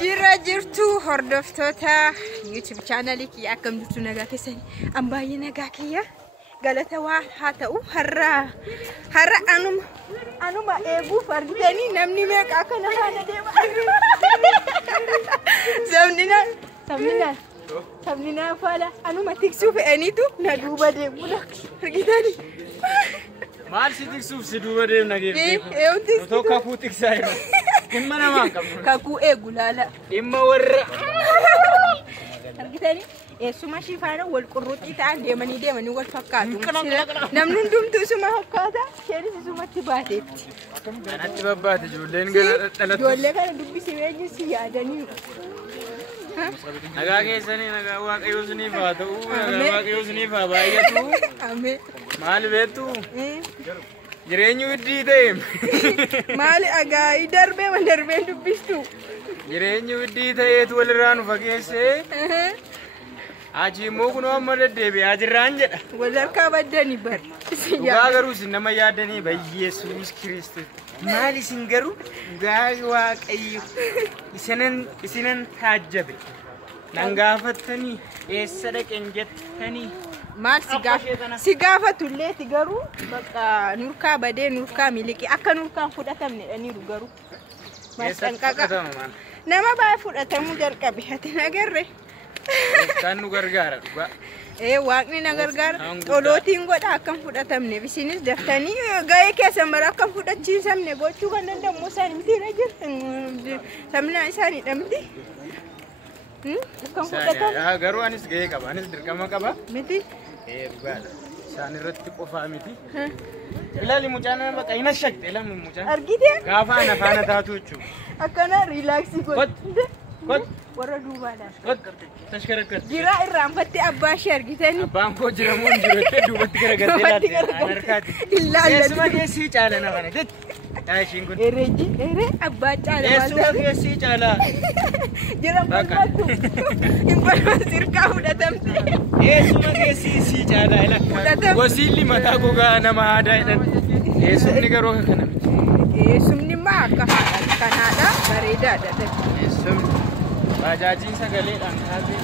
Jira jirtu hordoftoota YouTube channel ki akkam jirtu nagaa keessan ambaayee nagaa kiyya galata waa haa ta'u har'a anuma eeguuf argitanii namni meeqa kana haala deema sabnina faala anuma tiksuuf enitu na duuba deemu argitanii maal si tiksuuf si duuba deemu nageef tokko kuu tiksaa jira dhimma namaa qabnu kakuu eegu laala dhimma warra argitanii eessuma shifaana wal qurruuxii ta'an deemanii wal fakkaatu namni hundumtuu isuma fakkaata isheenis isumatti baateetti kanatti babbaate ijoolleen gana dhalatu ijoollee kana dubbisee eenyusi yaadanii nagaa keessanii nagaa waaqayyoo isiniif haa ta'u nagaa waaqayyoo isiniif haa baay'atu ameen maal beektu jireenyi widdii ta'e maali agaayii darbeen dubbistu jireenyi widdii ta'eetu walirraa nu fageessee achi immoo kunoo amma deddeebi'aa jirraan jedha walharkaa baddanii bar dhugaa garuu isin nama yaadanii Yesuus Kiristoos maal isin garuu dhugaa waaqayyo isinan taajjabe nan gaafattanii eessa dhaqeen jettanii maal si gaafatullee ti garuu bakka nurkaa badee nurkaa miliqii akka nurkaan fudhatamne dhaniiru garuu nama baay'ee fudhatamuu jalqabe ati nagarre kan nu gargaara dhugaa waaqni na gargaara olootiin godha akkam fudhatamne isinis daftanii ga'ee keessan mara akkam fudhachiisamne gochuu kan danda'amu isaan miti na jirtu sabnaa isaanii dhamti akkam fudhatamu garuu anis ga'ee qaba anis dirqama qaba miti dhugaadha isaan irratti qofaa miti ilaali mucaan baqa ina shakte ilaali mucaan argite gaafa ana faana taatu jechuudha akkana riilaaksii godhe warra duubaadhaan tashkarakkar jira irraanfatte abbaa ishee argitanii abbaan koo jira moo hin jiru duubatti garagaltee laatte harkaatti eessuma keessii caala na kana jetti ishiin kun eree abbaa caala eessuma keessii caala jira balfattu hin balfatu sirkaa fudhatamte eessuma keessii sii caala ilakka gosiilli mataa gogaa nama aadaa jedhan eessumni garuu akka kana miti eessumni maa akka kanaadha bareedaadha eessumni bajaajin sagaleedhaan taatee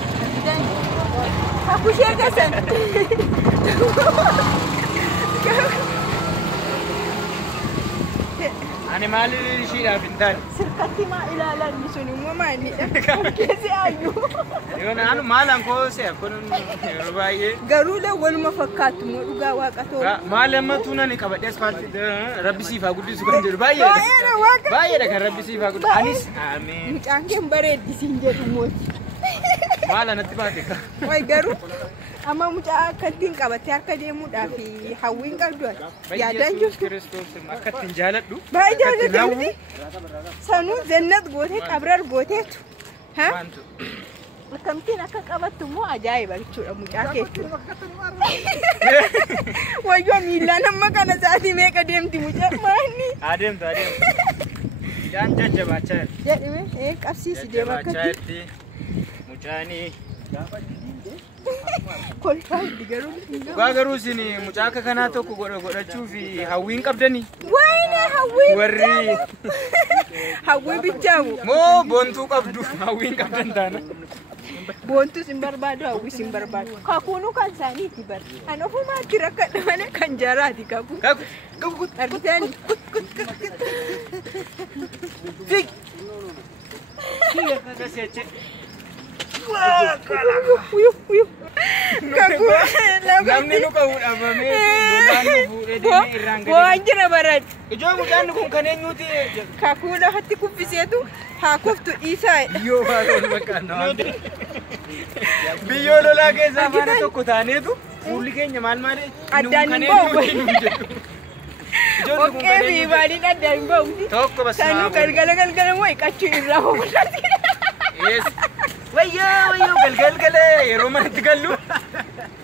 hakushee gasan ani maali ishiidhaaf hin taane sirkatti maa ilaalan sun immoo maalidha keessi ayyuu yoona anu maalaan koosee akkun yeroo baay'ee garuu waluma fakkaatu moo dhugaa waaqatoo maal ammatu nani qabadhee asfaaltii rabbi siif haa guddisu kan jedhu baay'eedha kan rabbi siif haa guddisu anis ameen mucaan keen bareeddisiin jedhu mooti maal anatti baate ka way garuu amma mucaa akkattiin qabattee harka deemuudhaaf hawwiin qabdu yaadaan jirtu Kiristoos akkattiin jaaladhu baay'ee jaaladhu sanuu jannat gootee qabrar gooteetu ha akkamtiin akka qabattu immoo ajaa'iba jechuudha mucaa keetti wayyoo miilaan amma kana sa'aatii meeqa deemti mucaa maanni adeemtu mucaan jajjabaachaa jedhime qabsiisi deema akkatti mucaanii kolfaa garuu isin mucaa akka kanaa tokko godhachuuf hawwiin qabdanii wayne hawwii warri hawwii bichaamu moo boontuu qabdu hawwiin qabdan taana boontus hin barbaadu hawwis hin barbaadu kakuunu kan isaaniiti bar kan ofumaatti rakkadha malee kan jaraati kakuu argitanii namni nu qabu dhabamee lolaan nu fuudhee deemee irraan gadi waan jira baradhu ijoo mucaan kun kan eenyuuti kakuu lafatti kuffiseetu haa kuftu dhiisaa biyyoo baaloon bakka biyyoo lolaa keessaa faana tokko taaneetu fuulli keenya maal maali addaan hin ba'u okkee fi maaliin addaan hin ba'u tokko bas sanuu galgala moo hiiqachuu irraa ho'uudhaati wayyoo galgala yeroo manatti gallu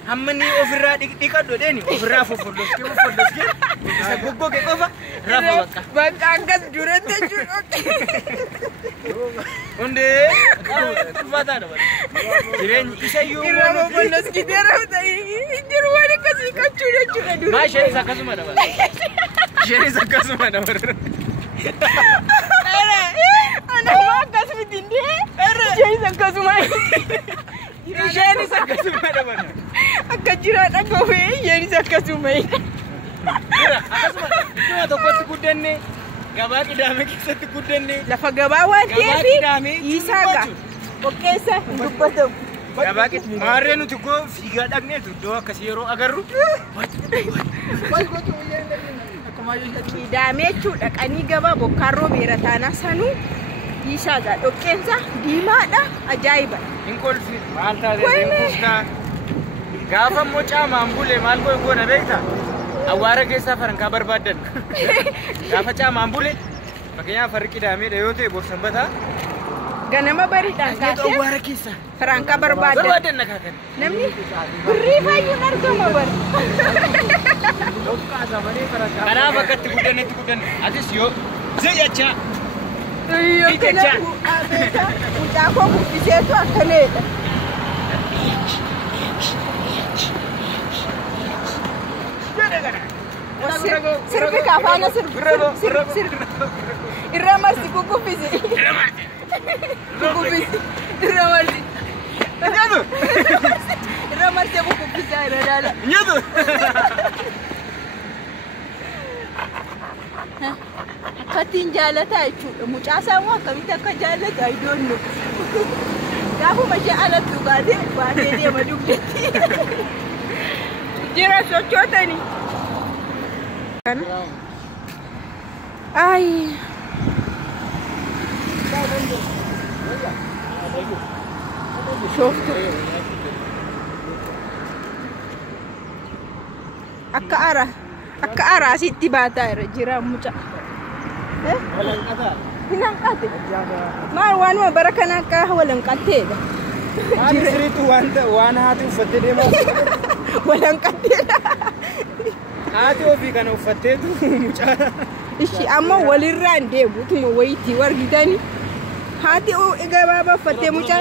hammanni ofirraa dhiqadhu dheeni ofirraa foffolloskee isa goggoge qofa rafa bakka akkas duratti jechuudha hundee ulfaataadha jireenyi isayyuu irraa foffolloskitee rafta jiru waan akkasii qachuu jechuudha dura maa isheenis akkasuma dabala ana maa akkas miti indee akkasuma. Isheenis akkasuma dabana. Akka jiraadha gofee isheenis akkasuma. Jira akkasuma iddoo tokkotti guddanne gabaa qidaamee keessatti guddanne lafa gabaa waan ta'eef isaaga qopheessa hin dubbatamu. Gabaa qidaamee maarree nuti koo fiigaa dhaqneetu iddoo akkasii yeroo agarru. Qidaamee jechuudha dhaqanii gabaa bokkaarroo beera taanaa sanuu isaaga dhoqqeensa diimaadha ajaa'iba. Hin kolfi maal taatee hin kuuftaa gaafa immoo caamaan bulee maal goona beektaa? Awwaara keessaa farankaa barbaadan. Gaafa caamaan bulee fakkeenyaaf farri qidaamedha yoo ta'e borsanbataa ganama bariidhaan kaasee awwaara keessaa farankaa barbaadan nakaakan. namni birrii fayyuun argama bara. Kanaaf akkatti guddannetti guddanne atis yoo zayachaa. Mucaa koo guddiseetu akkaneedha. Sirbi kafaana sirbi. Irra marsi kukuffisi. Kukuffisi. Irra marsi. Irra marsi kukuffisa irra daala. Nyatu. Akkatiin jaalataa jechuudha. Mucaa saamuu akkamitti akka jaalatu I don't know. Gaafuma ishee alatti baatee deema dugdetti. Jira sochootani. Ay. Shoftu. Akka araasitti baataa irra jira mucaa. Hinanqate. Maal waanuma bara kana akka walanqatteedha. Maal siriitu waan haati uffattee deemaa? Walanqatteedha. Haati ofii kana uffatteetu mucaa. Ishi amma walirraan deemutuma wayitii wargitanii. Haati gabaabaa uffattee mucaa.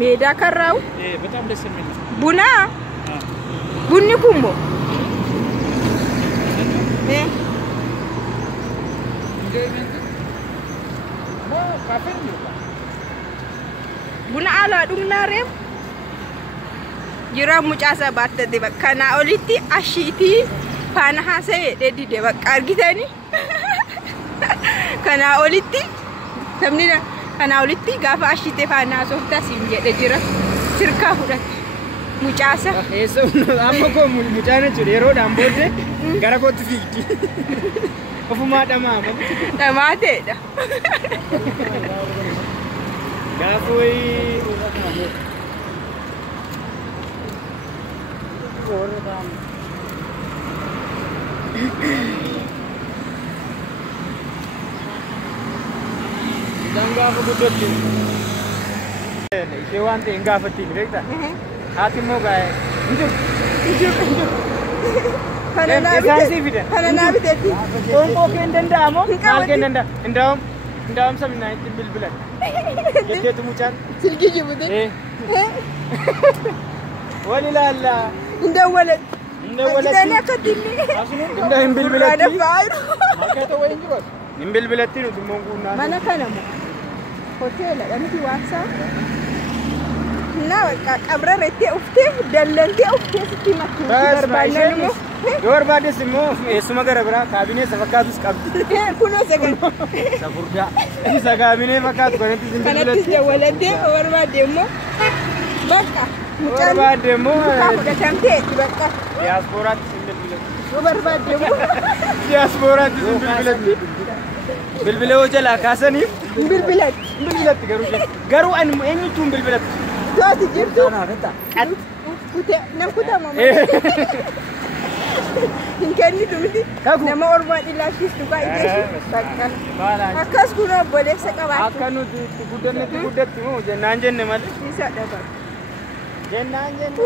Meedaa karraa'u. በጣም ደስ የሚል ነው። Buna. Bunni kummo. Buna ala dhugnaaree jira mucaa sabaattee kana olitti ashiitii faana haasa'ee dheedhide bakka argitanii kana olitti sabni kana olitti gaafa ashiitee faana haasoftaa siin jedhe jira sirkaa fudhate mucaasa. Amma koo mucaan jechuudha yeroodhaan booddee gara kootti fiigdi. Ofumaa dhamaama. Dhamaateedha. Gaafa wayii. Dan gaafa guddatti. Ishee waan ta'e hin gaafattiin beektaa? Haati immoo gaa'e. Kana naa biteetti. Qoonqoo kee hin danda'amoo? Maal kee hin danda'a? Hindaa'am sabinaa ittiin bilbilan. Jetteetu mucaan. Silkii jibute. Wal ilaalla. Hindawwalatti. Hindawwalatti. Akka dilli. Hin bilbilatti. Akka ta'u hin jiru. Hin bilbilatti nuti immoo guunnaa. Mana kana moo hoteela dhamti waaksaa. Naa bakka qabrarreettee uftee dallantee uftee sitti maktuu barbaadnan immoo. Yoo barbaades immoo eessuma gara biraa kaabinee isa fakkaatus qabdi. Kunoo sagan. Isa furdaa. Isa kaabinee fakkaatu kanatti sin bilbilatti. Kanattis dawwalattee barbaadde immoo bakka. Barbaadde immoo. Mukaa fudhatamteetti bakka. Diyaaspooraatti sin bilbilatti. Yoo barbaadde immoo. Diyaaspooraatti sin bilbilatti. Bilbilee hoo jalaa kaasaniif. Bilbilatti. Bilbilatti garuu ani eenyutu hin bilbilatti. Tooti jirtu. Nam kutama. Hin kennitu miti. Nama ormaa dhillaachiftu baay'ee. Akkas kun obboleessa qabaatu. Akka nuti itti guddannetti guddatti moo jennaan jenne malee. Isa dhagaa. Jennaan jenne.